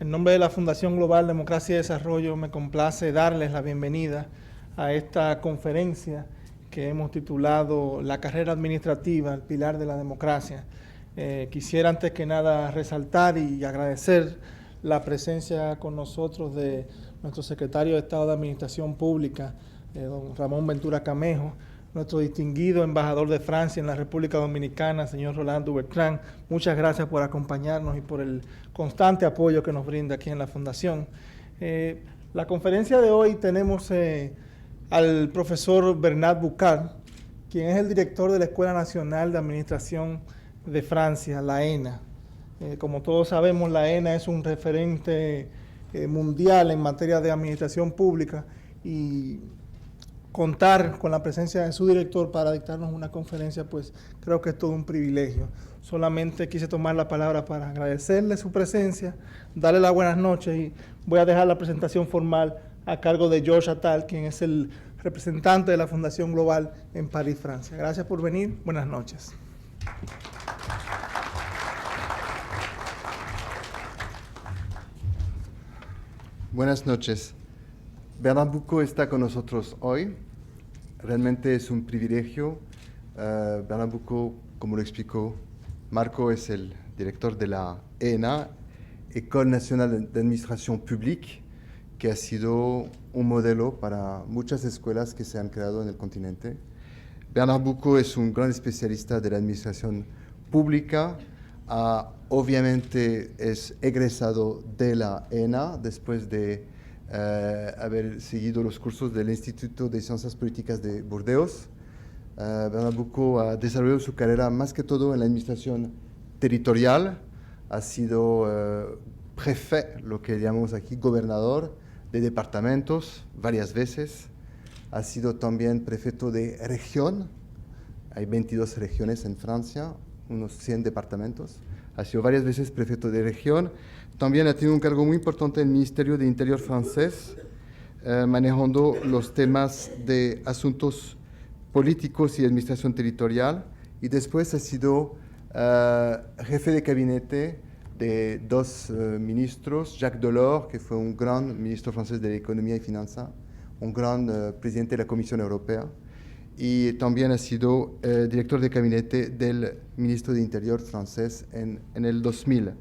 En nombre de la Fundación Global Democracia y Desarrollo, me complace darles la bienvenida a esta conferencia que hemos titulado La carrera administrativa, el pilar de la democracia. Quisiera antes que nada resaltar y agradecer la presencia con nosotros de nuestro secretario de Estado de Administración Pública, don Ramón Ventura Camejo, nuestro distinguido embajador de Francia en la República Dominicana, señor Rolando Bertrand. Muchas gracias por acompañarnos y por el constante apoyo que nos brinda aquí en la Fundación. La conferencia de hoy tenemos al profesor Bernard Boucard, quien es el director de la Escuela Nacional de Administración de Francia, la ENA. Como todos sabemos, la ENA es un referente mundial en materia de administración pública y contar con la presencia de su director para dictarnos una conferencia, pues creo que es todo un privilegio. Solamente quise tomar la palabra para agradecerle su presencia, darle las buenas noches y voy a dejar la presentación formal a cargo de Georges Attal, quien es el representante de la Fundación Global en París, Francia. Gracias por venir. Buenas noches. Buenas noches. Bernard Bucco está con nosotros hoy. Realmente es un privilegio. Bernard Bucco, como lo explicó Marco, es el director de la ENA, École Nationale d'Administration Publique, que ha sido un modelo para muchas escuelas que se han creado en el continente. Bernard Bucco es un gran especialista de la administración pública. Obviamente es egresado de la ENA después de haber seguido los cursos del Instituto de Ciencias Políticas de Burdeos. Bernard Bucco ha desarrollado su carrera más que todo en la administración territorial. Ha sido prefet, lo que llamamos aquí gobernador de departamentos varias veces. Ha sido también prefecto de región. Hay 22 regiones en Francia, unos 100 departamentos. Ha sido varias veces prefecto de región. También ha tenido un cargo muy importante en el Ministerio de Interior francés, manejando los temas de asuntos políticos y administración territorial. Y después ha sido jefe de gabinete de dos ministros, Jacques Delors, que fue un gran ministro francés de Economía y Finanza, un gran presidente de la Comisión Europea, y también ha sido director de gabinete del ministro de Interior francés en el 2000.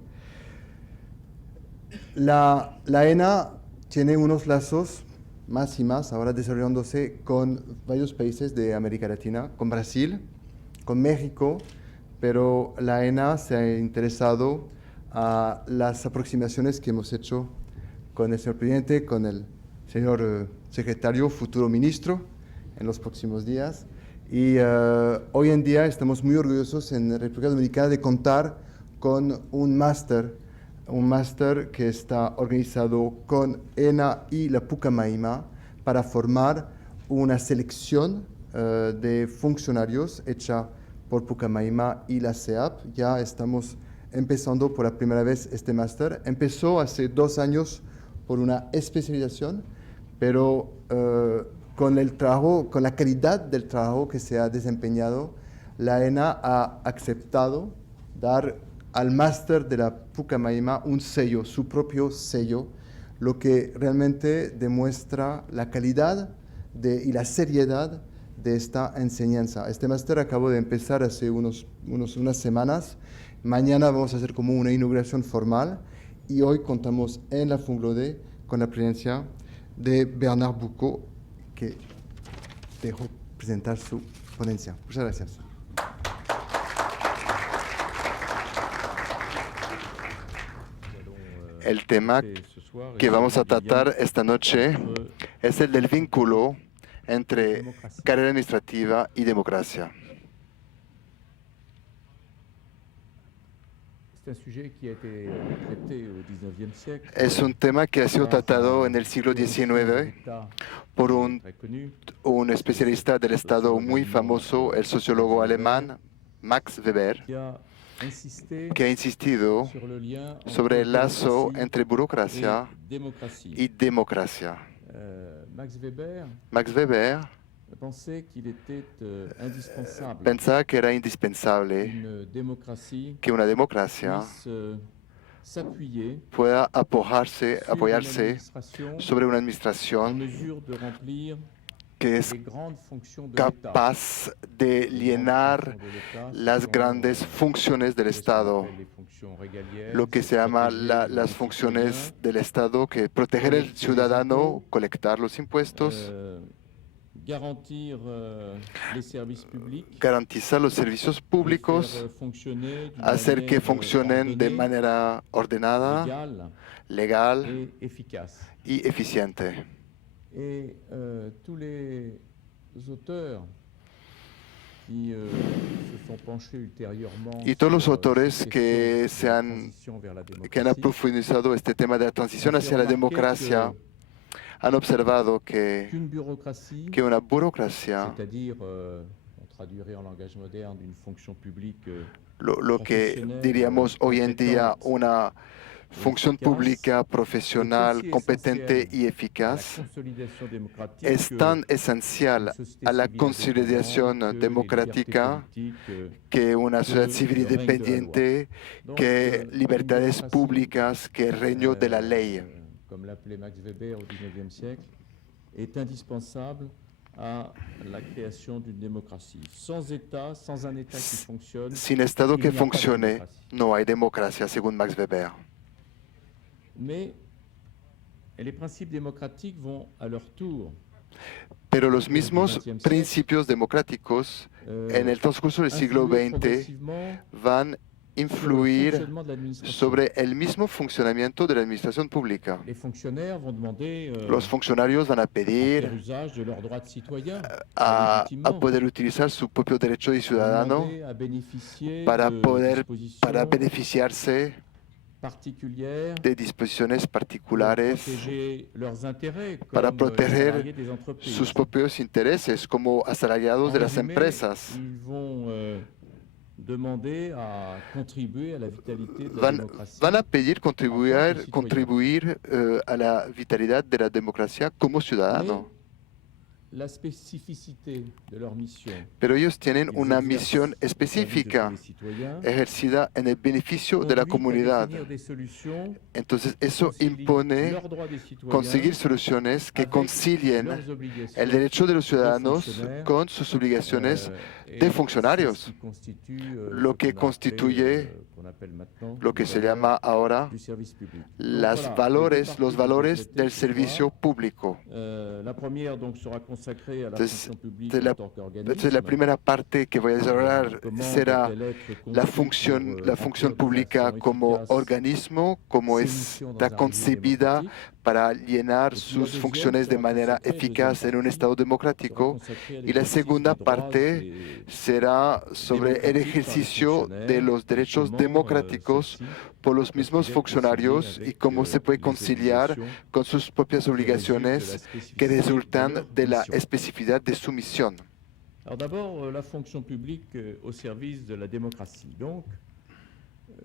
La ENA tiene unos lazos más y más ahora desarrollándose con varios países de América Latina, con Brasil, con México, pero la ENA se ha interesado a las aproximaciones que hemos hecho con el señor presidente, con el señor secretario, futuro ministro, en los próximos días. Y hoy en día estamos muy orgullosos en la República Dominicana de contar con un máster que está organizado con ENA y la Pucamaima para formar una selección de funcionarios hecha por Pucamaima y la CEAP. Ya estamos empezando por la primera vez este máster. Empezó hace 2 años por una especialización, pero con el trabajo, con la calidad del trabajo que se ha desempeñado, la ENA ha aceptado dar al máster de la Pucamaima un sello, su propio sello, lo que realmente demuestra la calidad y la seriedad de esta enseñanza. Este máster acabó de empezar hace unas semanas. Mañana vamos a hacer como una inauguración formal y hoy contamos en la Funglode con la presencia de Bernard Bucco, que dejo presentar su ponencia. Muchas gracias. El tema que vamos a tratar esta noche es el del vínculo entre carrera administrativa y democracia. Es un tema que ha sido tratado en el siglo XIX por un especialista del Estado muy famoso, el sociólogo alemán Max Weber, que ha insistido sobre el lazo entre burocracia y democracia. Max Weber pensaba que era indispensable que una democracia s'appuyer pueda apoyarse sur une administration sobre una en administración mesure de remplir que es les grandes fonctions de l'État. capaz de llenar las grandes funciones del Estado, lo que se llama las funciones del Estado, que es proteger al ciudadano, colectar los impuestos, garantir les services publics, garantizar los servicios públicos, hacer que funcionen de manera ordenada, légale legal et efficace. y eficiente. Et tous les auteurs qui se sont penchés ultérieurement Y todos los sur autores cette que question de la han transition vers la que han démocratie profundizado este tema de la transición ont hacia la remarqué democracia han observado qu'une bureaucratie, que una burocracia, c'est-à-dire, on traduirait en langage moderne, une fonction publique lo que diríamos hoy en día una función pública profesional, competente y eficaz, es tan esencial a la consolidación democrática que una sociedad civil independiente, que libertades públicas, que el reino de la ley. Comme l'appelait Max Weber au XIXe siècle, est indispensable à la création d'une démocratie. Sans État, sans un État qui fonctionne, Sin Estado il que n'y a pas de funcione, démocratie. no hay democracia, según Max Weber. Mais les principes démocratiques vont à leur tour Pero los mismos principios democráticos en el transcurso del siglo influer XX progressivement van a sur le influir fonctionnement de l'administration. sobre el mismo funcionamiento de la administración pública. Les fonctionnaires vont demander Los funcionarios van a à faire pedir usage de leurs droits de citoyen, a légitimement, poder utilizar su propio derecho de ciudadano demander à bénéficier para de para dispositions beneficiarse particulières de disposiciones pour particulares protéger leurs intérêts, para comme les proteger salariés des entreprises. sus propios intereses como asalariados En de las résumé, empresas. ils vont demander à contribuer à la vitalité de la Van, démocratie. van a pedir citoyen. contribuir a la vitalidad de la democracia como ciudadano. La spécificité de leur mission, Pero ellos tienen qu'ils una exercent misión au service de específica tous les citoyens, ejercida en el beneficio de la conduit à comunidad. définir des solutions Entonces qui eso concilient impone leurs droits des citoyens conseguir soluciones que avec concilien leurs obligations el derecho de los ciudadanos fonctionnaires, con sus obligaciones et de funcionarios, c'est ce qui constitue, lo ce que qu'on a constituye appelé, qu'on appelle maintenant lo que les se valeurs llama ahora du service public. Donc los voilà, les deux valores parties del de cette servicio histoire. público. La première donc sera consacrée à la Entonces, fonction publique de la- en tant qu'organisme. Entonces la primera parte que voy a desarrollar Comment será doit-elle être conçue la pour, función remplir de pública façon como efficace organismo, como ses missions dans está un régime concebida démocratique. para llenar Et puis la sus deuxième funciones de sera manera consacrée, eficaz en un deuxième Estado partie, democrático. sera consacrée à Y la l'exercice segunda des droits parte des será sobre el démocratiques par les ejercicio de fonctionnaires, los derechos comment, democráticos ceux-ci por los peuvent mismos être funcionarios conciliés y avec, cómo se puede les conciliar obligations con sus propias qui résultent de la obligaciones spécificité que de resultan leur de la mission. especificidad de su misión. Alors d'abord, la fonction publique au service de la démocratie. Donc,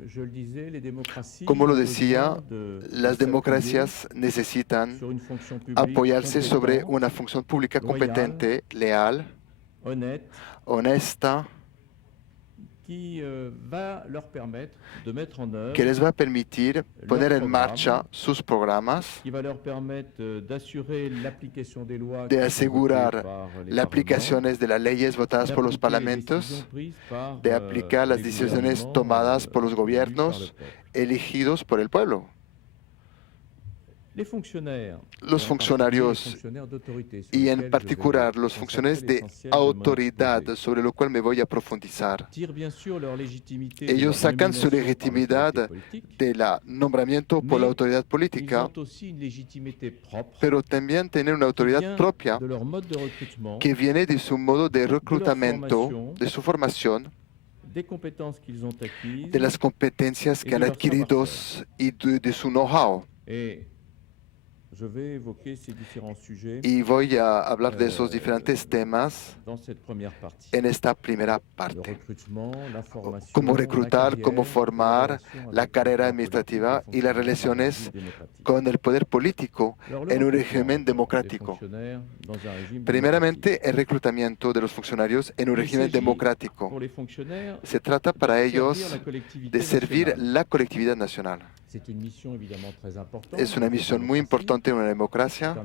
je le disais, les démocraties Como lo ont decía, besoin de las s'appuyer democracias necesitan sur une fonction publique apoyarse sobre compétente, una función pública loyal, competente, leal, honnête, honesta, qui va leur permettre de mettre en œuvre, que les va a permitir poner en marcha sus programas, qui va leur permettre d'assurer l'application des lois de qui sont asegurar votées par les las aplicaciones de las leyes votadas por los parlements, d'appliquer les parlamentos, décisions prises par, de aplicar las les decisiones gouvernements, tomadas por los élus par le gobiernos peuple. elegidos por el pueblo. Les fonctionnaires, Los funcionarios fonctionnaires d'autorité, sur y lesquels en je particular vais los funcionarios consacrer de l'essentiel de mon autoridad, exposé, sobre lo cual me voy a profundizar. tirent bien sûr leur légitimité de Ellos leur sacan su nomination par legitimidad l'autorité politique, del nombramiento por la Mais autoridad ils política, ont aussi une légitimité propre pero también tienen una qui autoridad vient propia de leur mode de recrutement, que viene de su modo de reclutamiento, formación, de su formación, des compétences qu'ils ont acquises de las competencias y que de han leur adquirido savoir-faire. y de su know-how. Et je vais évoquer ces différents sujets Y voy a hablar de esos diferentes temas dans cette première partie. en esta primera Le parte. recrutement, la formation, Cómo la reclutar, carrière, cómo et formar la relation la avec le carrera pouvoir administrativa politique y las fonctionnaire relaciones dans un régime démocratique. con el poder político Alors, le en un recrutement régimen des democrático. fonctionnaires dans un régime Primeramente, démocratique. el reclutamiento de los funcionarios en un Il régimen s'agit democrático. Pour les fonctionnaires, Se trata para de ellos servir la collectivité de servir nationale. la colectividad nacional. Es una misión muy importante en una democracia.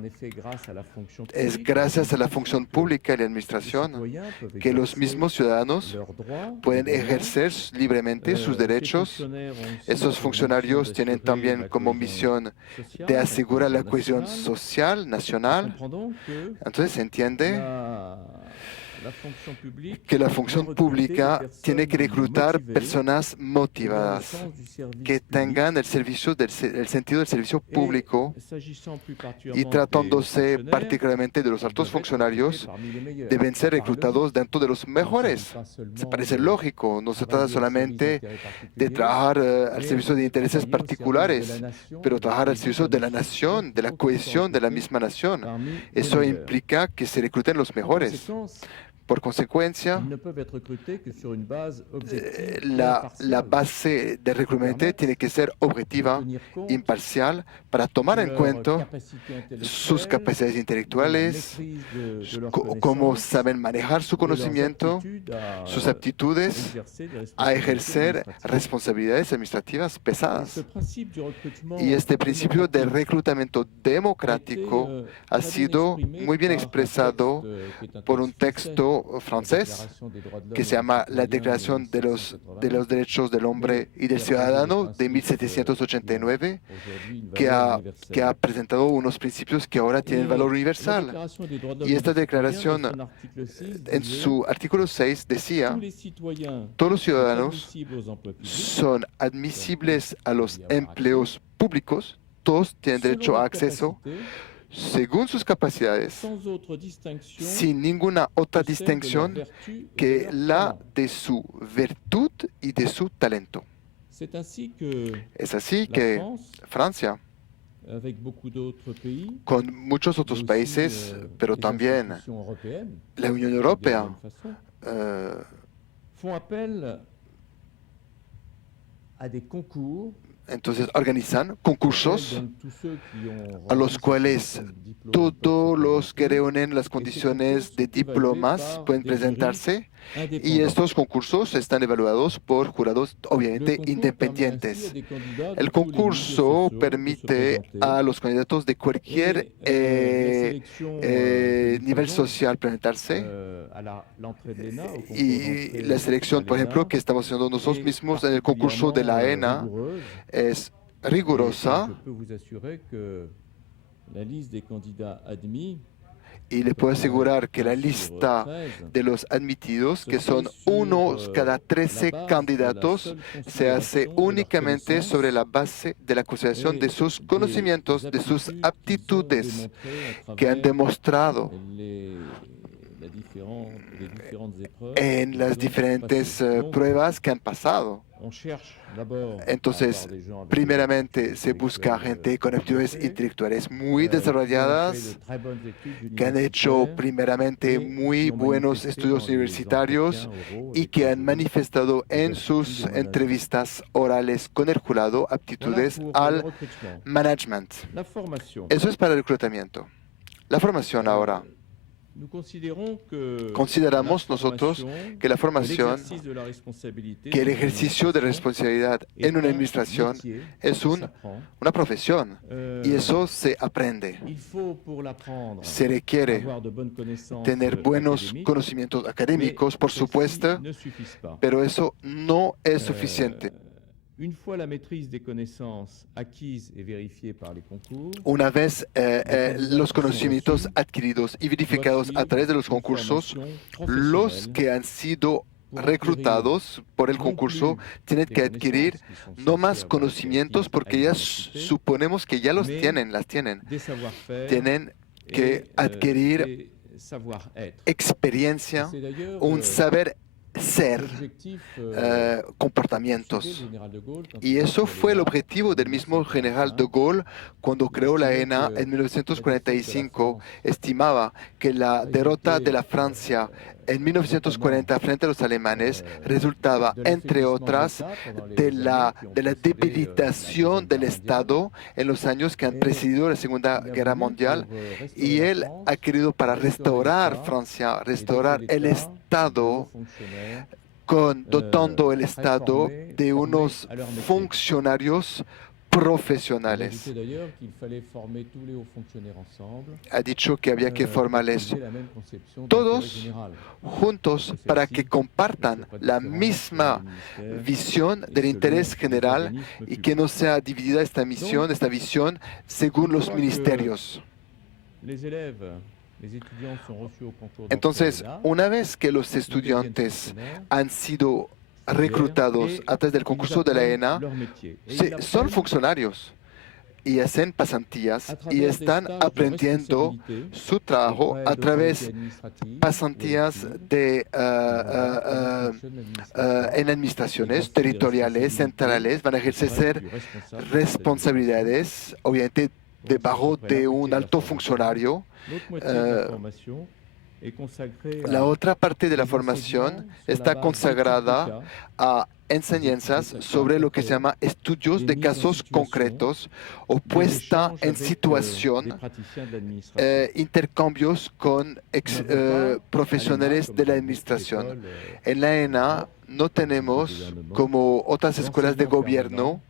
Es gracias a la función pública y la administración que los mismos ciudadanos pueden ejercer libremente sus derechos. Esos funcionarios tienen también como misión de asegurar la cohesión social, nacional. Entonces se entiende que la función pública tiene que reclutar personas motivadas, que tengan el sentido del servicio público, y tratándose particularmente de los altos funcionarios, deben ser reclutados dentro de los mejores. Se parece lógico, no se trata solamente de trabajar al servicio de intereses particulares, pero trabajar al servicio de la nación, de la cohesión de la misma nación. Eso implica que se recluten los mejores. Por consecuencia, la base de reclutamiento tiene que ser objetiva, imparcial, para tomar en cuenta sus capacidades intelectuales, cómo saben manejar su conocimiento, sus aptitudes a ejercer responsabilidades administrativas pesadas. Y este principio de reclutamiento democrático ha sido muy bien expresado por un texto francés que se llama la Declaración de los Derechos del Hombre y del Ciudadano de 1789, que ha presentado unos principios que ahora tienen valor universal. Y esta declaración, en su artículo 6, decía: todos los ciudadanos son admisibles a los empleos públicos, todos tienen derecho a acceso según sus capacidades, sin ninguna otra distinción que la de su virtud y de su talento. Es así que Francia, con muchos otros países, pero también la Unión Europea, entonces organizan concursos a los cuales todos los que reúnen las condiciones de diplomas pueden presentarse, y estos concursos están evaluados por jurados obviamente independientes. El concurso permite a los candidatos de cualquier nivel social presentarse, y la selección, por ejemplo, que estamos haciendo nosotros mismos en el concurso de la ENA es rigurosa, y le puedo asegurar que la lista de los admitidos, que son unos cada 13 candidatos, se hace únicamente sobre la base de la consideración de sus conocimientos, de sus aptitudes que han demostrado en las diferentes pruebas que han pasado. Entonces, primeramente se busca gente con aptitudes intelectuales muy desarrolladas, que han hecho primeramente muy buenos estudios universitarios y que han manifestado en sus entrevistas orales con el jurado aptitudes al management. Eso es para el reclutamiento. La formación ahora. Consideramos nosotros que la formación, que el ejercicio de responsabilidad en una administración es una profesión, y eso se aprende. Se requiere tener buenos conocimientos académicos, por supuesto, pero eso no es suficiente. Una vez los conocimientos adquiridos y verificados a través de los concursos, los que han sido reclutados por el concurso tienen que adquirir no más conocimientos, porque ya suponemos que ya las tienen. Tienen que adquirir experiencia, un saber ser, comportamientos. Y eso fue el objetivo del mismo general de Gaulle cuando creó la ENA en 1945. Estimaba que la derrota de la Francia en 1940 frente a los alemanes resultaba, entre otras, de la debilitación del Estado en los años que han precedido la Segunda Guerra Mundial, y él ha querido, para restaurar Francia, restaurar el Estado, dotando el Estado de unos funcionarios profesionales. d'ailleurs qu'il fallait former tous les hauts fonctionnaires ensemble, Ha dicho que había que formarles la même conception d'intérêt todos général. juntos para que compartan la misma visión del interés general y que no sea dividida esta visión según los ministerios. Les élèves, les étudiants sont reçus au concours Entonces, d'emploi una vez que los estudiantes han sido reclutados a través del concurso de la ENA, son funcionarios y hacen pasantías y están aprendiendo su trabajo a través de pasantías en administraciones territoriales, centrales, van a ejercer responsabilidades, obviamente debajo de un alto funcionario. La otra parte de la formación está consagrada a enseñanzas sobre lo que se llama estudios de casos concretos o puesta en situación, intercambios con profesionales de la administración. En la ENA no tenemos, como otras escuelas de gobierno,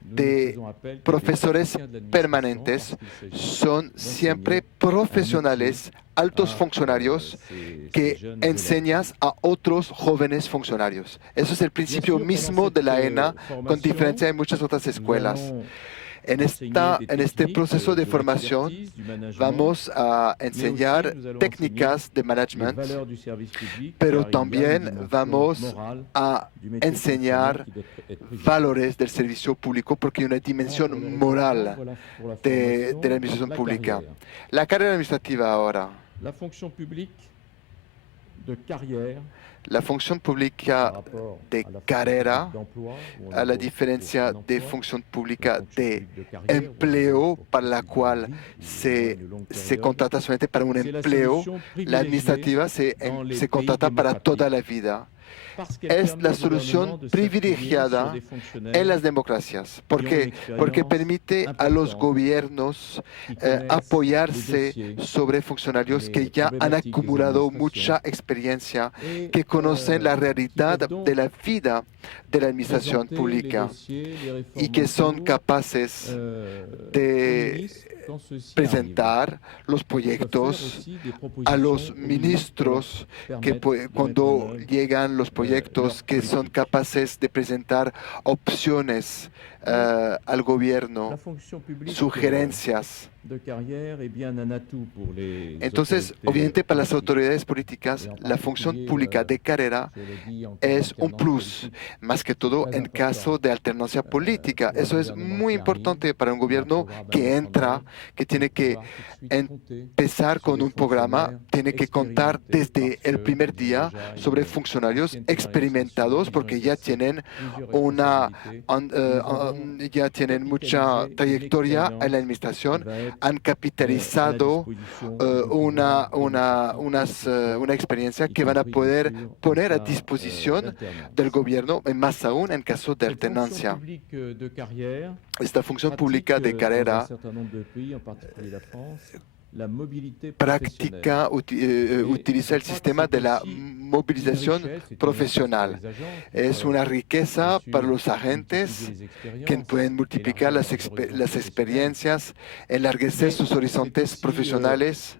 de profesores permanentes, son siempre profesionales, altos funcionarios que enseñan a otros jóvenes funcionarios. Eso es el principio mismo de la ENA, con diferencia de muchas otras escuelas. En este proceso de formación vamos a enseñar técnicas de management, pero también vamos a enseñar valores del servicio público porque hay una dimensión moral de la administración pública. La carrera administrativa ahora. La fonction publique de carrière. La función pública de carrera, a la diferencia de función pública de empleo, para la cual se contrata solamente para un empleo, la administrativa se contrata para toda la vida. Es la solución privilegiada en las democracias. ¿Por qué? Porque permite a los gobiernos apoyarse sobre funcionarios que ya han acumulado mucha experiencia, que conocen la realidad de la vida de la administración pública y que son capaces de presentar los proyectos a los ministros, que cuando llegan los proyectos, que son capaces de presentar opciones al gobierno, sugerencias. Entonces, obviamente para las autoridades políticas, la función pública de carrera es un plus, más que todo en caso de alternancia política. Eso es muy importante para un gobierno que entra, que tiene que empezar con un programa, tiene que contar desde el primer día sobre funcionarios experimentados porque ya tienen mucha trayectoria en la administración, han capitalizado una experiencia que van a poder poner a disposición del gobierno, más aún en caso de alternancia. Esta función pública de carrera utiliza el sistema de la movilización profesional. Es una riqueza para los agentes que pueden multiplicar las experiencias, enlarguecer sus horizontes profesionales,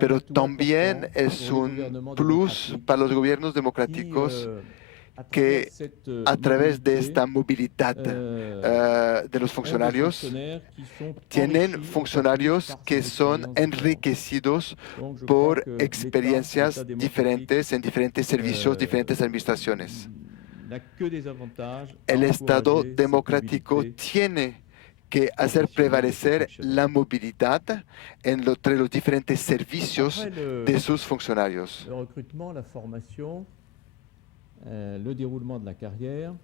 pero también es un plus para los gobiernos democráticos que a través de esta movilidad de los funcionarios, tienen funcionarios que son enriquecidos por experiencias diferentes en diferentes servicios, diferentes administraciones. El Estado democrático tiene que hacer prevalecer la movilidad entre los diferentes servicios de sus funcionarios. Le déroulement de la carrière.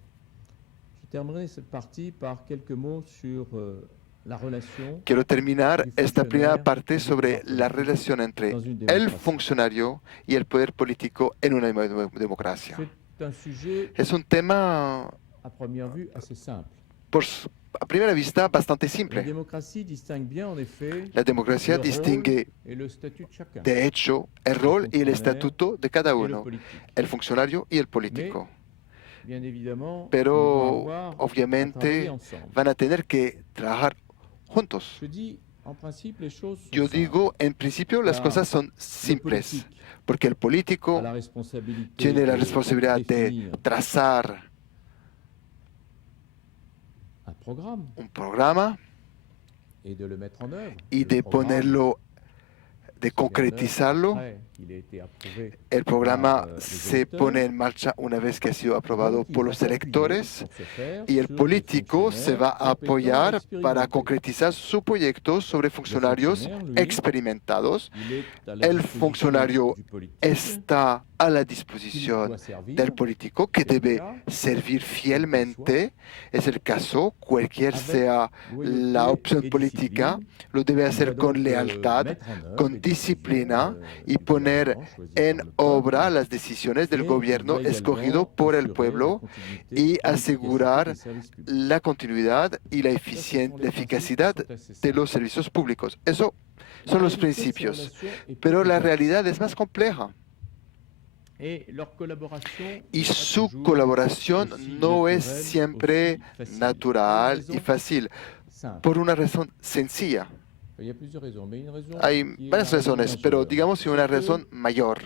Je terminerai cette partie par quelques mots sur la relation. Quiero terminar esta primera parte sobre la relación entre el funcionario y el poder político en una democracia. Es un tema, à première vue, assez simple. A primera vista, bastante simple. La democracia distingue, de hecho, el rol y el estatuto de cada uno, el funcionario y el político. bien évidemment, pero ils vont avoir à obviamente travailler ensemble. van a tener que trabajar juntos. Je dis, en principe, les choses sont Yo simples. digo, en principio las La- cosas son Le simples, politique porque el a político la responsabilité tiene la de responsabilidad de définir trazar un programme un programa et de le mettre en œuvre. y Le de programme ponerlo, de se met en œuvre concretizarlo. après qu'il ait été approuvé El programa par, les se électeurs. pone en marcha una vez que ha sido aprobado Donc, il por va los s'appuyer electores pour ce faire y el sur des político se fonctionnaires va a compétents et apoyar para expérimentés. concretizar su proyecto sobre funcionarios fonctionnaire, lui, experimentados. Il est à la El disposition funcionario du politique está a la qu'il disposición doit servir, del político que quel que debe sea, servir fielmente. Es el caso, cualquier avec sea loyauté la opción et política, discipline. lo debe Il hacer doit con donc, lealtad, mettre en œuvre con les disciplina décisions, y du poner gouvernement choisi en par le obra peuple. las decisiones del Et il gobierno doit escogido également por el assurer pueblo la continuité y et l'efficacité asegurar des services publics. la continuidad y la Ça, ce sont les principes eficacidad qui sont assez de simples. los servicios públicos. Eso La son los réalité de ces principios, relations est plus pero la complexe. realidad es más compleja Et leur collaboration y n'est pas su toujours colaboración aussi no es naturelle, siempre aussi facile. natural Pour y une raison fácil, simple. por una razón sencilla. Il y a plusieurs raisons, mais une raison Hay qui est varias la raison razones, pero majeure, digamos que una c'est que razón mayor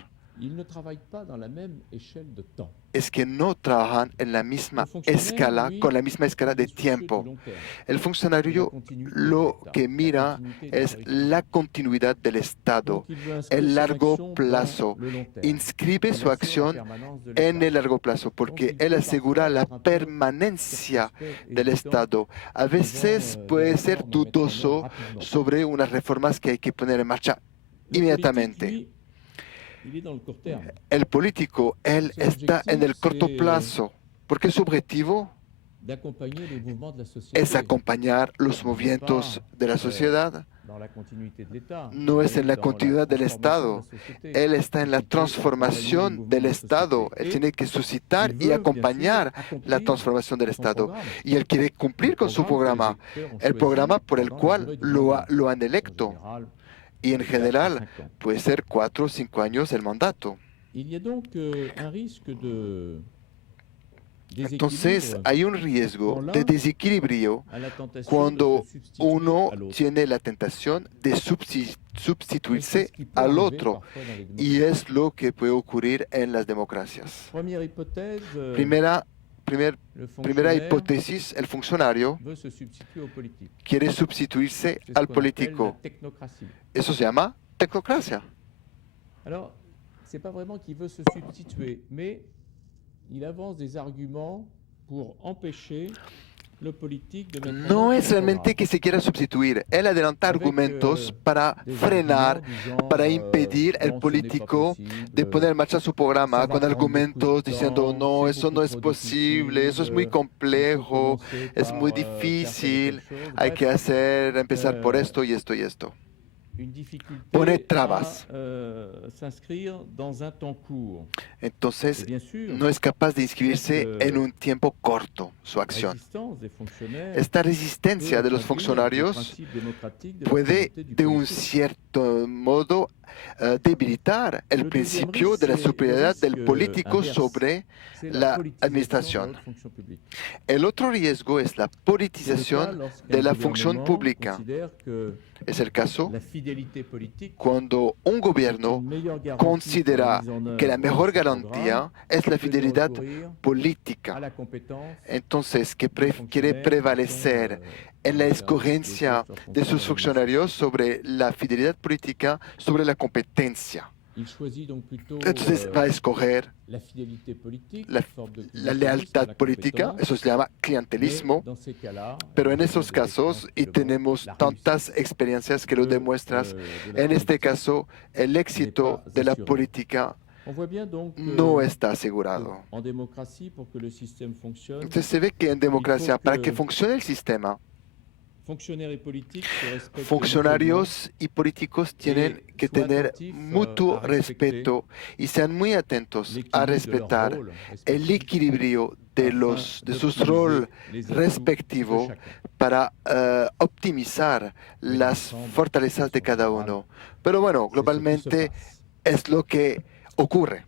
ils ne travaillent pas dans la même échelle de temps. es que no trabajan en la misma Le fonctionnaire, escala, lui, con la misma escala de il est soucieux du tiempo. long terme, El de la funcionario continuité lo de l'État, que la mira continuité des es services la publics. continuidad del Estado, Donc, il veut inscrire el son largo action dans plazo. le long terme. Inscribe Il su assure la acción permanence de en l'État. el largo plazo, porque Donc, il él peut asegura parfois la être un peu permanencia circonspect, del hésitant Estado. A veces devant, puede des ser réformes à mettre en œuvre dudoso rapidement. sobre unas reformas que hay que poner en marcha Le inmediatamente. politique, lui, il est dans le court terme. El político, él Son está en el objectif, corto c'est plazo, porque su objetivo d'accompagner les mouvements de la société. es acompañar los movimientos de la sociedad. Dans la continuité de l'État. No es en la Dans continuidad del transformation Estado. de la société. Él está en la Il faut transformación accompagner del le mouvement de la Estado. société. Él Et tiene que suscitar il y veut, bien acompañar sûr, accomplir la transformación del son Estado. programme. Y él quiere cumplir Le con su programme que les programa, électeurs ont el choisi programa por el pendant la cual durée du lo mandat. han En electo. général, Y en 4 à general 5 ans. puede ser 4 o 5 años el mandato. Il y a donc un risque de Entonces déséquilibre hay un riesgo quand de l'un desequilibrio a la tentation cuando de se substituer uno à l'autre. tiene la tentación de Et c'est sustituirse ce qui peut al arriver otro. parfois dans les Y démocraties. es lo que puede ocurrir en las democracias. Première hypothèse, Primera le Primera fonctionnaire hipótesis, el funcionario veut se substituer au politique. quiere substituirse C'est ce al qu'on appelle la político. technocratie. Eso se llama tecnocracia. Alors, c'est pas vraiment qu'il veut se substituer, mais il avance des arguments pour empêcher le politique de mettre en No œuvre es son realmente programme. que se quiera substituir. Él adelanta Avec, argumentos para Des frenar, arguments du genre, para impedir non, al ce n'est político pas possible, de poner en marcha su programa ça va con prendre argumentos beaucoup de diciendo, temps, no, c'est eso no beaucoup es trop posible, eso es muy difficile, il faut complejo, commencer es par, muy faire telle ou difícil, telle chose. hay Bref, que empezar por euh, esto y esto y esto. une difficulté Pone trabas. à s'inscrire dans un temps court. Et Entonces, bien sûr, no es capaz de inscribirse Cette, en un tiempo corto su la acción. résistance des fonctionnaires Esta peut resistencia de los affaiblir le funcionarios principe démocratique de la puede, priorité du de un politique. cierto modo, debilitar el Le principio deuxième de la risque, superioridad c'est le del risque político inverse. sobre C'est la politisation de administración. la haute fonction publique. El otro riesgo es la C'est le cas politización lorsqu'un de la función gouvernement pública. considère que Es el caso la fidélité politique cuando un est gobierno une meilleure garantie considera pour la mise en que la œuvre mejor de son garantía programme es la que de fidelidad recourir à política. la compétence Entonces, que des quiere fonctionnaires qui prevalecer sont, en la au service escogencia de leur de sus fonction funcionarios sobre la fidelidad política, sobre la competencia. Il choisit donc plutôt Entonces va a escoger la fidélité politique, la- une forme de la clientélisme, lealtad la política, compétence. eso se llama Mais clientelismo, dans ces cas-là, pero en nous esos avons des casos, exemples y qui le tenemos montrent, la tantas réussite experiencias que lo de, demuestran, de la en este politique. caso, el éxito pas de la assuré. política On voit bien donc que no está asegurado. en démocratie, pour que le système fonctionne, Entonces se ve que en democracia, que- para que funcione el sistema, fonctionnaires et politiques se respectent funcionarios y políticos tienen que soient tener attentifs, mutuo a respecter respeto y sean muy atentos mutuellement a l'équilibre de leur respetar rôle el respectif equilibrio de afin sus d'optimiser roles les atouts respectivos de chacun. para optimizar las ensemble, fortalezas de cada uno. Pero bueno, C'est ce qui se globalmente passe. es lo que ocurre.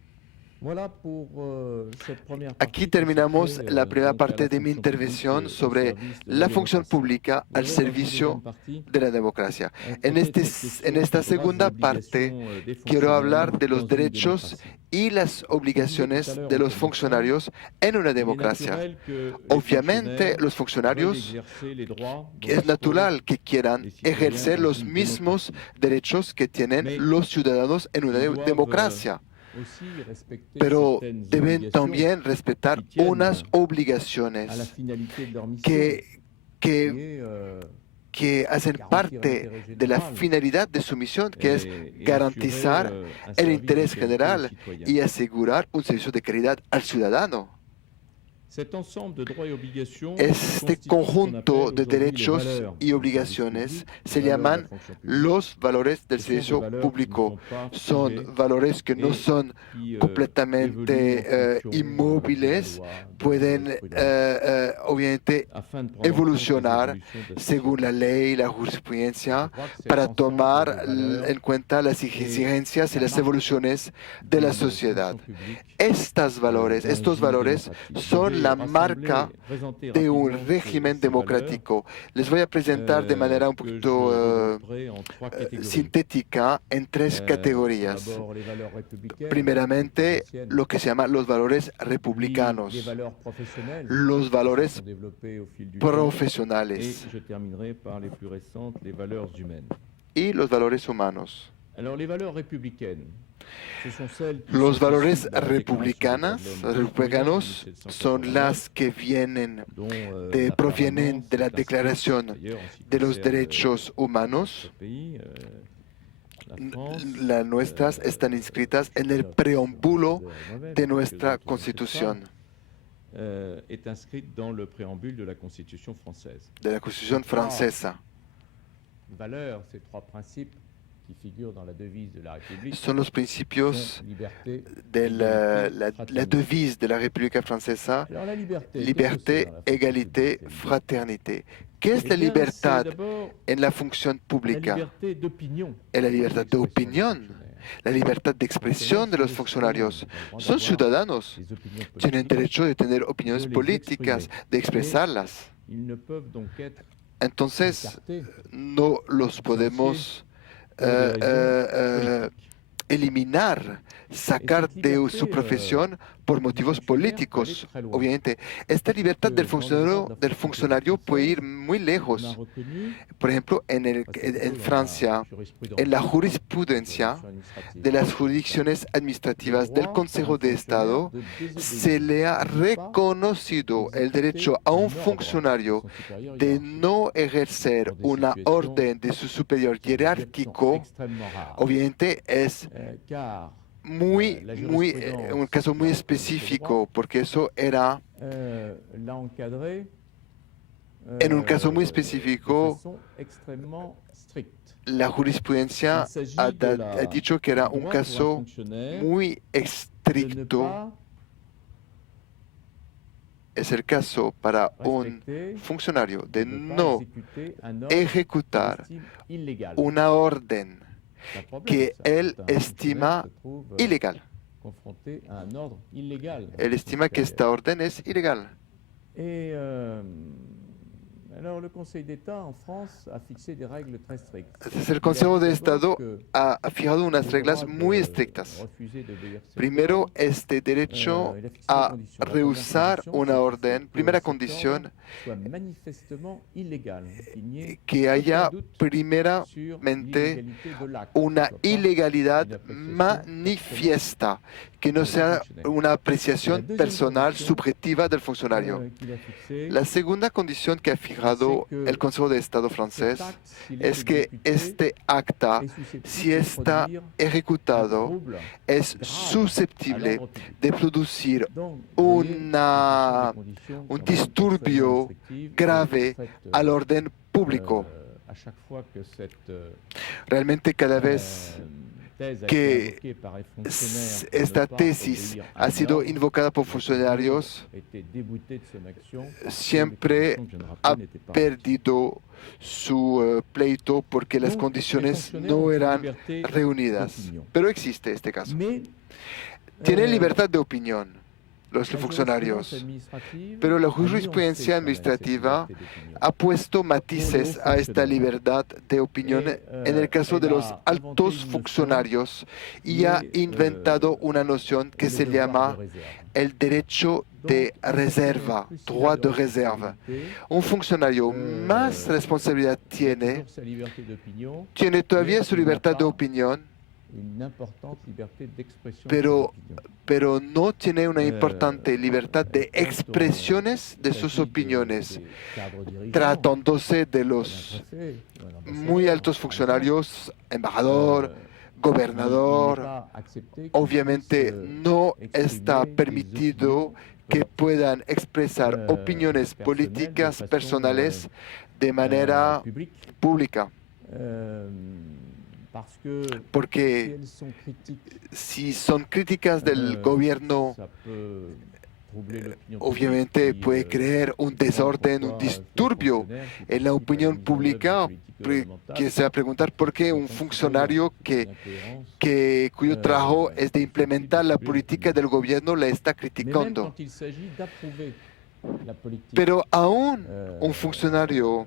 Aquí terminamos la primera parte de mi intervención sobre la función pública al servicio de la democracia. En esta segunda parte quiero hablar de los derechos y las obligaciones de los funcionarios en una democracia. Obviamente, los funcionarios es natural que quieran ejercer los mismos derechos que tienen los ciudadanos en una democracia, pero deben también respetar unas obligaciones que hacen parte de la finalidad de su misión, que es garantizar el interés general y asegurar un servicio de calidad al ciudadano. Este conjunto de derechos y obligaciones se llaman los valores del servicio público. Son valores que no son completamente inmóviles, pueden obviamente evolucionar según la ley y la jurisprudencia para tomar en cuenta las exigencias y las evoluciones de la sociedad. Estos valores son la marca de un régimen democrático. Les voy a presentar de manera un poquito sintética en tres categorías. Primeramente, lo que se llama los valores republicanos, los valores profesionales y los valores humanos. Los valores republicanos son las que provienen de la Declaración de los Derechos Humanos. Las nuestras están inscritas en el preámbulo de nuestra Constitución. De la Constitución francesa. Son los principios de la devise de la República Francesa: liberté, égalité, fraternité. ¿Qué es la libertad en la función pública? Es la libertad de opinión, la libertad de expresión de los funcionarios. Son ciudadanos, tienen derecho de tener opiniones políticas, de expresarlas. Entonces, no los podemos eliminar, sacar de su profesión por motivos políticos. Obviamente, esta libertad del funcionario puede ir muy lejos. Por ejemplo, en Francia, en la jurisprudencia de las jurisdicciones administrativas del Consejo de Estado, se le ha reconocido el derecho a un funcionario de no ejercer una orden de su superior jerárquico. Obviamente es un caso muy específico, porque eso era en un caso muy específico. La jurisprudencia ha dicho que era un caso muy estricto. Es el caso para un funcionario de no ejecutar una orden que él estima ilegal. Él estima que esta orden es ilegal. El Consejo de Estado ha fijado unas reglas muy estrictas. Primero, este derecho a rehusar una orden, primera condición, que haya primeramente una ilegalidad manifiesta, que no sea una apreciación personal subjetiva del funcionario. La segunda condición que ha fijado el Consejo de Estado francés es que este acta, si está ejecutado, es susceptible de producir un disturbio grave al orden público. Realmente, cada vez que esta tesis ha sido invocada por funcionarios, siempre ha perdido su pleito porque las condiciones no eran reunidas. Pero existe este caso. Tienen libertad de opinión los funcionarios, pero la jurisprudencia administrativa ha puesto matices a esta libertad de opinión en el caso de los altos funcionarios y ha inventado una noción que se llama el derecho de reserva, droit de réserve. Un funcionario más responsabilidad tiene todavía su libertad de opinión, pero no tiene una importante libertad de expresiones de sus opiniones, tratándose de los muy altos funcionarios, embajador, gobernador. Obviamente no está permitido que puedan expresar opiniones políticas personales de manera pública. Porque si son críticas del gobierno, obviamente puede crear un desorden, un disturbio en la opinión pública, que se va a preguntar por qué un funcionario cuyo trabajo es de implementar la política del gobierno la está criticando. Pero aún un funcionario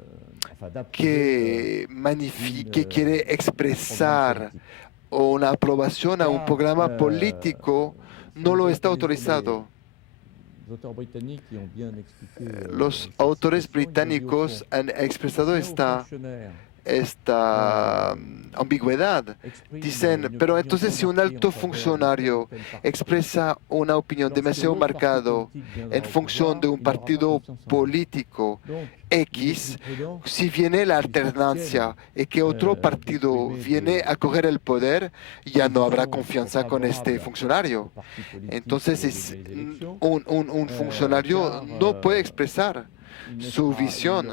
que quiere expresar una aprobación a un programa político no lo está autorizado. Los autores británicos han expresado esta ambigüedad. Dicen, pero entonces si un alto funcionario expresa una opinión demasiado marcada en función de un partido político X, si viene la alternancia y que otro partido viene a coger el poder, ya no habrá confianza con este funcionario. Entonces un funcionario no puede expresar su visión,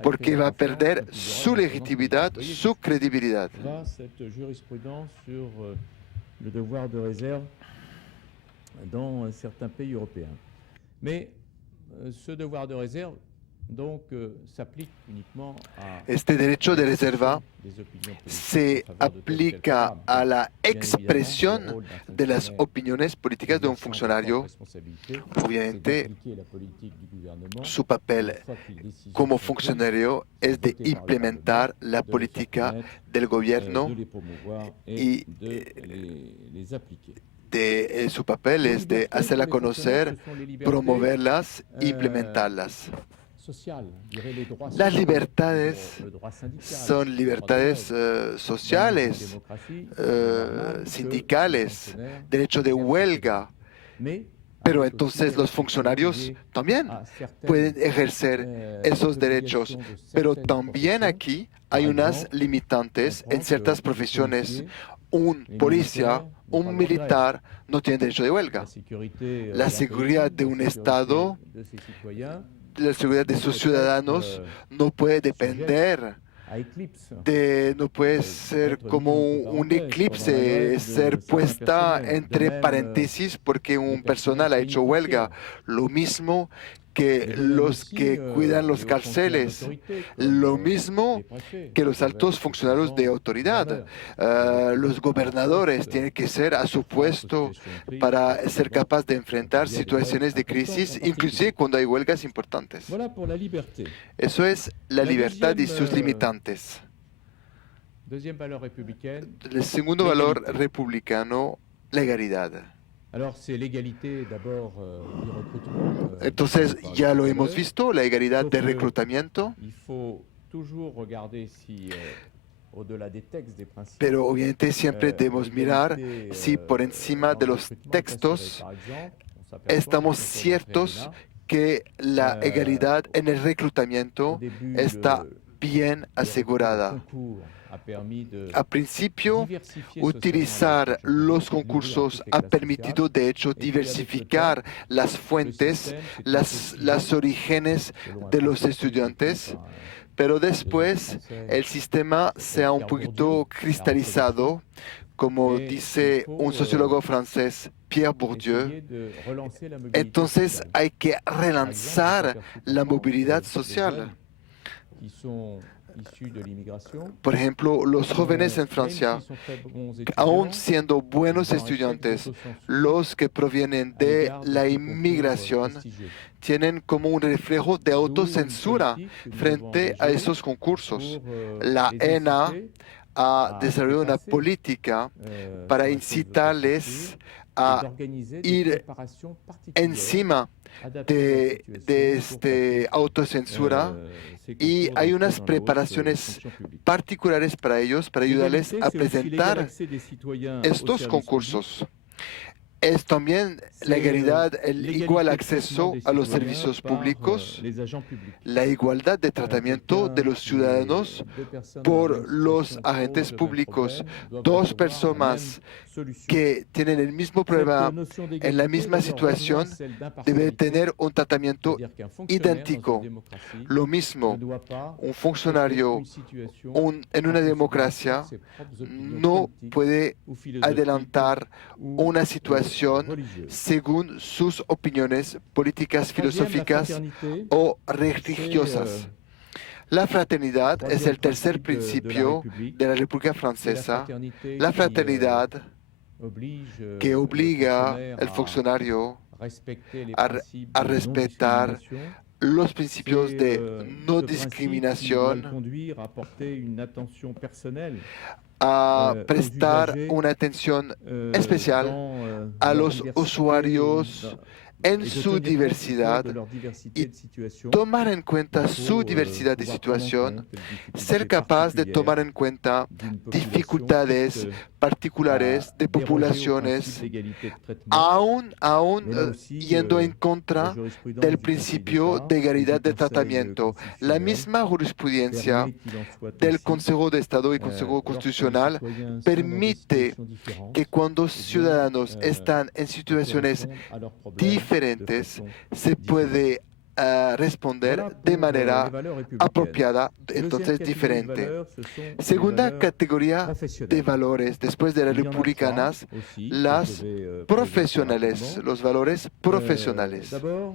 porque va a perder su legitimidad, su credibilidad. Cette jurisprudence sur le devoir de réserve dans certains pays européens. Mais ce devoir de réserve donc s'applique uniquement a Este derecho de reserva se aplica a la expresión de las opiniones políticas de un funcionario. Obviamente, su papel como funcionario es de implementar la política del gobierno y su papel es de hacerla conocer, promoverlas e implementarlas. Las libertades son libertades sociales, sindicales, derecho de huelga, pero entonces los funcionarios también pueden ejercer esos derechos, pero también aquí hay unas limitantes en ciertas profesiones. Un policía, un militar no tiene derecho de huelga. La seguridad de un Estado, la seguridad de sus ciudadanos no puede depender no puede ser como un eclipse, ser puesta entre paréntesis porque un personal ha hecho huelga. Lo mismo que los que cuidan los cárceles, lo mismo que los altos funcionarios de autoridad. Los gobernadores tienen que ser a su puesto para ser capaces de enfrentar situaciones de crisis, inclusive cuando hay huelgas importantes. Eso es la libertad y sus limitantes. El segundo valor republicano, legalidad. Entonces, ya lo hemos visto, la legalidad de reclutamiento. Pero obviamente siempre debemos mirar si por encima de los textos estamos ciertos que la legalidad en el reclutamiento está bien asegurada. A principio, utilizar los concursos ha permitido, de hecho, diversificar las fuentes, las orígenes de los estudiantes, pero después el sistema se ha un poquito cristalizado, como dice un sociólogo francés, Pierre Bourdieu. Entonces hay que relanzar la movilidad social. issus de l'immigration. Por ejemplo, los jóvenes en Même Francia, s'ils sont très bons aún étudiants, siendo buenos ils ont un réflexe estudiantes, d'autocensure los que provienen à de l'égard de la tout concours inmigración prestigieux. tienen como un reflejo de D'où une autocensura politique que nous devons frente a engager esos concursos. pour La les ENA inciter ha à desarrollado una dépasser política sur para la clause incitarles d'autocensure et a d'organiser des ir préparations particulières encima adaptées à la de situation pour passer autocensura ces y concours hay d'entrée unas dans la haute preparaciones fonction publique. particulares para ellos, para ayudarles L'égalité, a c'est aussi l'égal presentar accès des citoyens au estos service concursos. Es también la C'est igualdad, el l'égalité igual de acceso traitement des a los citoyens servicios par públicos, les agents publics. la igualdad de tratamiento de Quelqu'un los qui est ciudadanos deux personnes dans la por même los situation agentes posent le même públicos, problème, doivent dos recevoir la personas même solution. que tienen el mismo problema Cette notion en d'égalité, la misma d'ailleurs, situación rejoint celle debe d'impartialité, tener un tratamiento c'est-à-dire qu'un fonctionnaire dans idéntico. une démocratie Lo ne mismo, doit pas un traiter funcionario une situation en en una considération democracia de ses propres opinions no politiques puede ou philosophiques adelantar ou una situación religieuses. según sus opiniones políticas, Troisième, la filosóficas fraternité, o c'est religiosas. La fraternidad es troisième el tercer principe de la principio République. de la República C'est la Francesa, fraternité la qui, fraternidad oblige que le obliga fonctionnaire al funcionario à respecter les a, principes a de respetar non-discrimination. los principios C'est, de ce principe qui doit le no-discriminación, conduire à porter une attention personnelle a aux prestar usagers, una atención especial dans, a leur los diversité, usuarios en et de su tenir compte diversidad de leur diversité y de situation tomar en cuenta su pour, diversidad de pouvoir prendre en situación, compte les difficultés ser capaz de tomar particulières en cuenta d'une population dificultades quitte particulares à de déroger au populaciones, principe d'égalité de traitement. aún Mais là aussi, yendo en la contra jurisprudence del du Conseil principio d'État de et igualdad du de Conseil tratamiento. La constitutionnel misma jurisprudencia permet qu'il en soit del ainsi, Consejo de Estado y Consejo lorsque les Constitucional citoyens sont dans des permite situations différentes, que cuando eh bien, ciudadanos están en ils situaciones correspondent à leurs problèmes de diferentes, façon se puede responder Voilà de pour, manera les valeurs républicaines. apropiada, Deuxième entonces catégorie de diferente. valeurs, ce sont les Segunda valeurs categoría de professionnelles. valores, después de las Il y en a republicanas, trois aussi, las que je vais, présenter profesionales, rapidement. los valores profesionales. D'abord,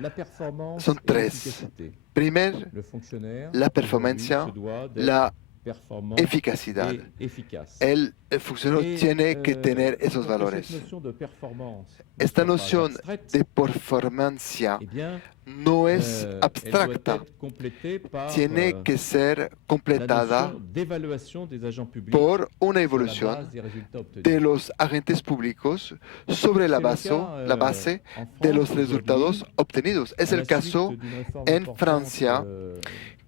la performance Son et tres. l'efficacité. Primer, Le fonctionnaire la aujourd'hui, performancia, se doit d'être la performant eficacidad. et efficace. El funcionario Et, tiene que tener esos pour que valores. cette notion de performance ne Esta soit pas noción abstraite, de performancia eh bien, no es elle doit abstracta, être complétée par tiene que ser la completada notion d'évaluation des agents publics por una sur la evolución base des résultats obtenus. de los agentes públicos sobre la C'est le base, cas, la base en de France los resultados aujourd'hui, obtenidos. Es à el la caso suite d'une réforme en importante, Francia,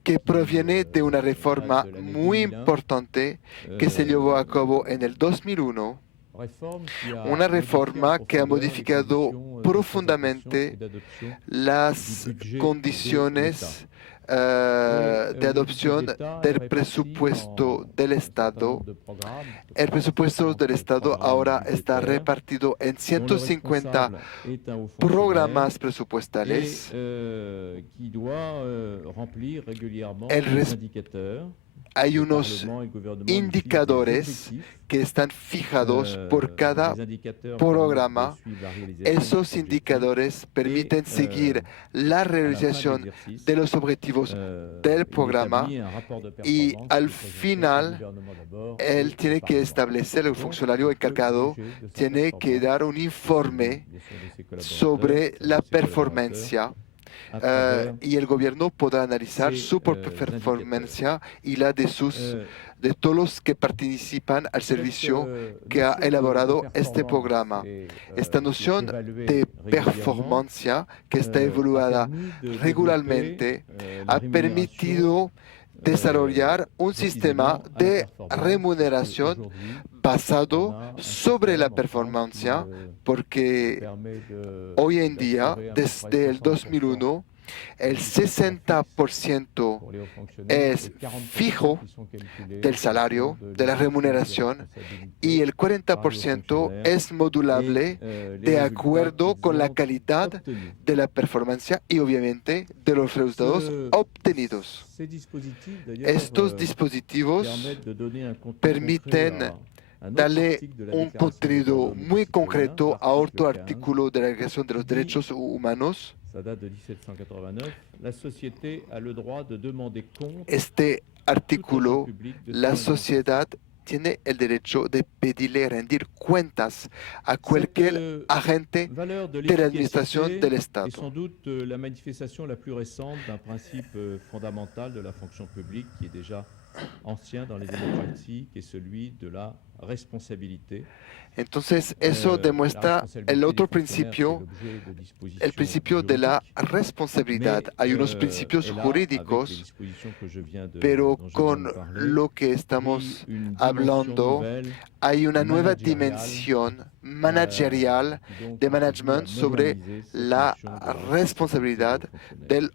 que proviene de una reforma de l'année muy 2001, importante que se llevó a cabo en el 2001, una reforma que ha modificado profundamente las condiciones de adopción del presupuesto del Estado. El presupuesto del Estado ahora está repartido en 150 programas presupuestales. Hay unos indicadores que están fijados por cada programa. Esos indicadores permiten seguir la realización de los objetivos del programa y al final él tiene que establecer, el funcionario encargado tiene que dar un informe sobre la performance. Y el gobierno podrá analizar su performance y la de todos los que participan al servicio que ha elaborado este programa. Esta noción de performance que está evaluada regularmente ha permitido desarrollar un sistema de remuneración basado sobre la performance, porque hoy en día, desde el 2001, el 60% es fijo del salario, de la remuneración, y el 40% es modulable de acuerdo con la calidad de la performance y obviamente de los resultados obtenidos. Estos dispositivos permiten darle un contenido muy concreto a otro artículo de la Declaración de los Derechos Humanos, ça date de 1789, la société a le droit de demander compte Este à tout agent artículo, public de la son intention. sociedad tiene el derecho de pedirle rendir cuentas a cualquier Cette agente valeur de de la administración l'efficacité del est sans Estado. doute la manifestation la plus récente d'un principe fondamental de la fonction publique qui est déjà ancien dans les démocraties, qui est celui de la responsabilité. Entonces, eso La demuestra responsabilité el des otro fonctionnaires fait principio, l'objet de dispositions el principio de la juridiques, responsabilidad. mais Hay unos principios elle a, avec les jurídicos, dispositions que je viens de, pero dont je viens con de parler, lo que pris estamos une dimension hablando, nouvelle, hay una nueva managériale, dimensión managerial qui donc de contribue à management sobre moderniser cette la notion de responsabilidad responsabilité des fonctionnaires. del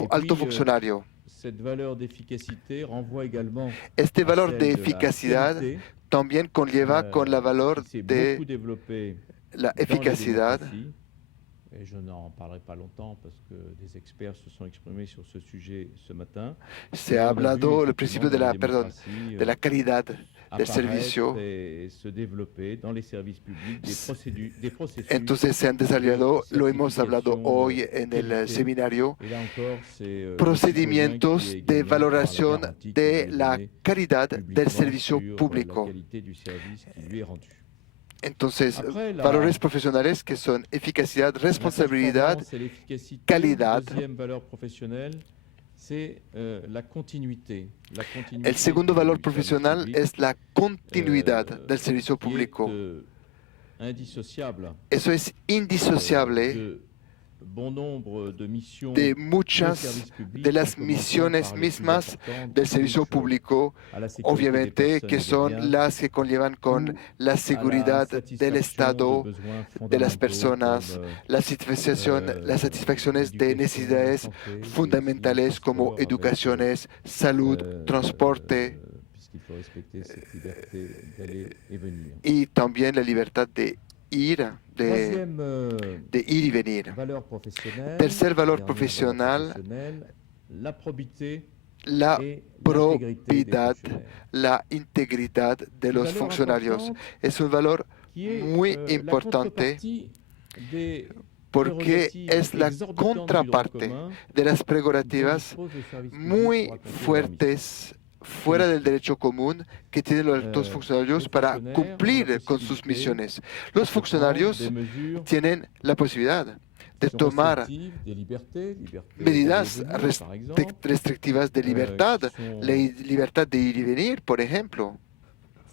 Et alto puis, funcionario. Cette valeur d'efficacité renvoie également Este à valor celle de la eficacidad qualité, también conlleva con la valor qui s'est de beaucoup développée la dans les eficacidad. démocraties. Et je n'en parlerai pas longtemps parce que des experts se sont exprimés sur ce sujet ce matin. Se ha On a vu hablado el effectivement principio de dans la, les perdón, démocraties, de la calidad del apparaître servicio. et se développer dans les services publics des processus. Entonces se han desarrollado, de lo hemos hablado certificación, hoy en el qualité. seminario, Et là encore, c'est procedimientos le citoyen qui est de gagné par la valoración garantie qui de lui est la donnée calidad del publiquement servicio sur público. la qualité du service qui lui est rendu. Entonces, Après, valores profesionales que son eficacidad, responsabilidad, La performance et l'efficacité, calidad. Deuxième valeur professionnelle, c'est la continuité. La continuité el segundo du valor service profesional public, es la continuidad del servicio qui est, público. indissociable Eso es indisociable de bon nombre de missions de de muchas service public, de las en commençant misiones par les plus mismas importantes, del servicio touchent público, à la sécurité des obviamente personnes que et des son biens, las que conllevan con ou la à seguridad la del Estado, satisfaction de besoins de las fondamentaux personas, comme, la satisfacción, las satisfacciones de l'éducation, necesidades la santé, et fundamentales aussi le como transport avec, educaciones, salud, transporte puisqu'il faut respecter cette liberté d'aller et venir. y también la libertad de ir, Troisième de ir y venir. valeur professionnelle, Tercer valor dernière profesional, valeur professionnelle, la probité la et l'intégrité des probidad, fonctionnaires. la integridad de Une los valeur funcionarios. importante Es un valor qui est, muy la importante contrepartie des porque prérogatives es la exorbitantes du droit contraparte commun de las dont prerrogativas disposent les services publics muy pour accomplir leur mission. fuertes fuera del derecho común que tienen los altos funcionarios los para funcionarios ont cumplir la con sus posibilité misiones. Los de prendre funcionarios des mesures tienen la posibilidad de qui sont tomar restrictives des libertés, medidas d'aller et venir, par exemple. restrictivas de libertad, qui sont- la libertad de ir y venir, por ejemplo.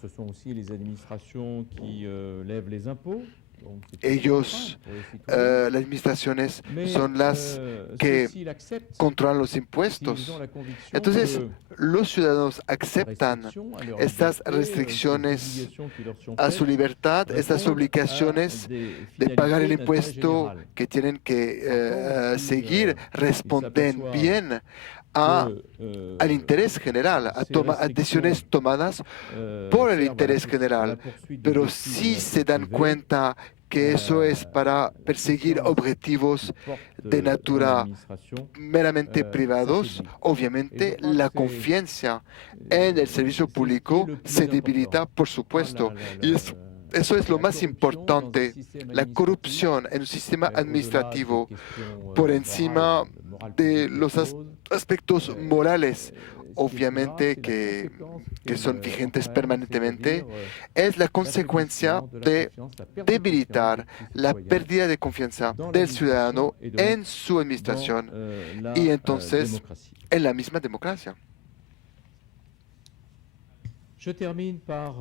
Ce sont aussi les administrations qui lèvent les impôts. Donc c'est une Ellos, contrainte pour les citoyens. Las administraciones Mais, son las que ceux-ci l'acceptent controlan los s'ils impuestos. ont la conviction Entonces, que los ciudadanos les aceptan restrictions à leur estas liberté, restricciones ces obligations qui leur sont a su faites, libertad, estas répondent obligaciones à des de pagar el finalités d'intérêt impuesto général. que tienen que Par contre, si, seguir responden s'aperçoivent bien a, que, al interés general, a, ces a decisiones tomadas por el servent à la interés à la general. poursuite de Pero objectifs si se dan privés, cuenta que eso es para perseguir objetivos portent de dans natura l'administration, meramente privados, s'affaiblit. obviamente Et je crois la que c'est- confianza en el servicio c'est público le plus se debilita, important. por supuesto. La- Y la- eso es lo la más corruption importante, dans un système la administratif, corrupción en un sistema au-delà des administrativo, questions, por morales, encima morales de publiques los choses, aspectos morales, ce qui est plus grave, obviamente c'est la que conséquence son qu'elle vigentes entraîne, permanentemente, c'est-à-dire, es la l'affaiblissement consecuencia de la de confiance, la perte de debilitar confiance des la citoyens pérdida de confianza dans del l'administration ciudadano et donc en su dans, administración la y entonces démocratie. en la misma democracia. Je termine par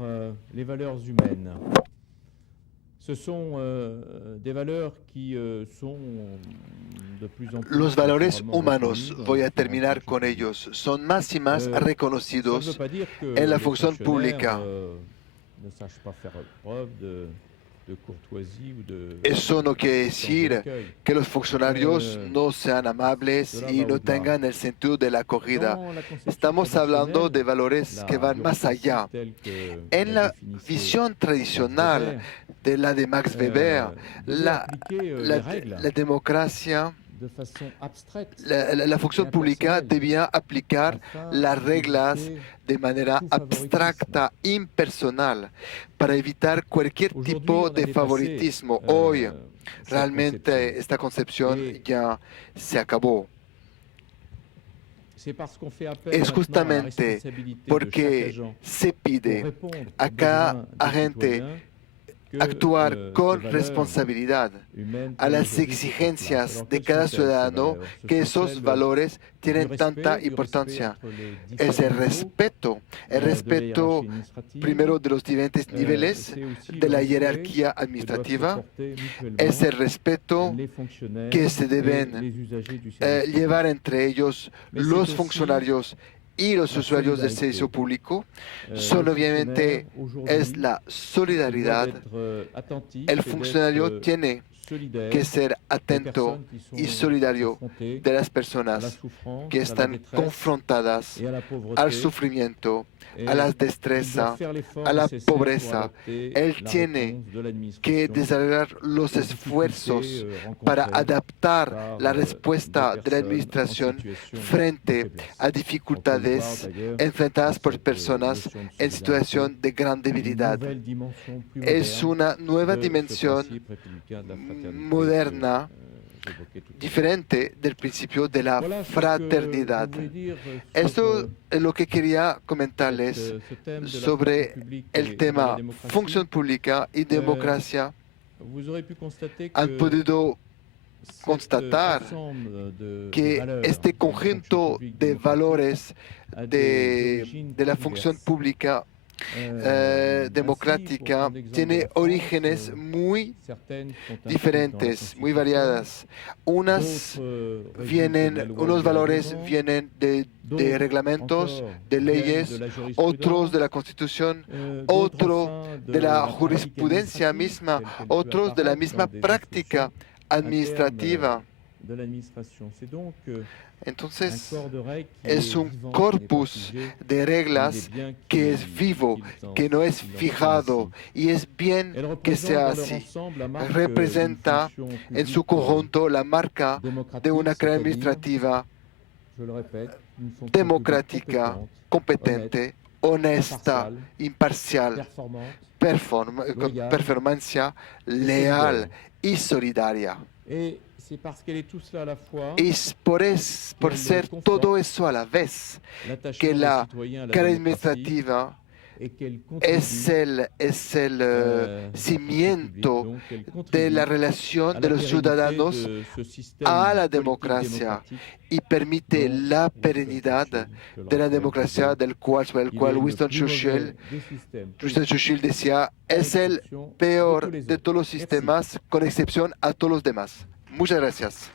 les valeurs humaines. Ce sont des valeurs qui sont de plus en plus Los valores naturellement humanos, reconnus dans voy a les terminar différentes con fonctions ellos, son más y más Ça ne reconocidos veut pas dire que en la les función fonctionnaires, pública. Ne sachent pas faire preuve de courtoisie ou de Eso no quiere decir d'accueil. que los funcionarios no sean amables y no tengan el sentido de la acogida. Dans la conception Estamos hablando de traditionnelle, valores la que van más bureaucratie allá. telle que En la définissait visión tradicional Weber, de la de Max Weber, devait la, appliquer la, les règles la democracia la función pública debía aplicar las reglas de manera abstracta, impersonal, para evitar cualquier tipo de favoritismo. Hoy, realmente, esta concepción ya se acabó. Es justamente porque se pide a cada agente actuar con responsabilidad a las exigencias de cada ciudadano que esos valores tienen tanta importancia. Es el respeto primero de los diferentes niveles de la jerarquía administrativa, es el respeto que se deben llevar entre ellos los funcionarios y los usuarios del servicio público. Solo obviamente es la solidaridad. El funcionario tiene que ser atento y solidario de las personas que están confrontadas al sufrimiento, a la destreza, a la pobreza. Él tiene que desarrollar los esfuerzos para adaptar la respuesta de la administración frente a dificultades enfrentadas por personas en situación de gran debilidad. Es una nueva dimensión moderna, diferente del principio de la fraternidad. Esto es lo que quería comentarles sobre el tema función pública y democracia. Han podido constatar que este conjunto de valores de la función pública democrática tiene orígenes muy diferentes, muy variadas. Unos valores vienen de reglamentos, de leyes, otros de la Constitución, otros de la jurisprudencia misma, otros de la misma práctica administrativa. Entonces, es un corpus de reglas que es vivo, que no es fijado, y es bien que sea así. Representa en su conjunto la marca de una carrera administrativa democrática, competente, honesta, imparcial, con performancia leal y solidaria. Y por ser todo eso a la vez, que la carrera administrativa es el cimiento de la relación de los ciudadanos a la democracia y permite la perenidad de la democracia sobre el cual Winston Churchill decía, es el peor de todos los sistemas con excepción a todos los demás. Muchas gracias.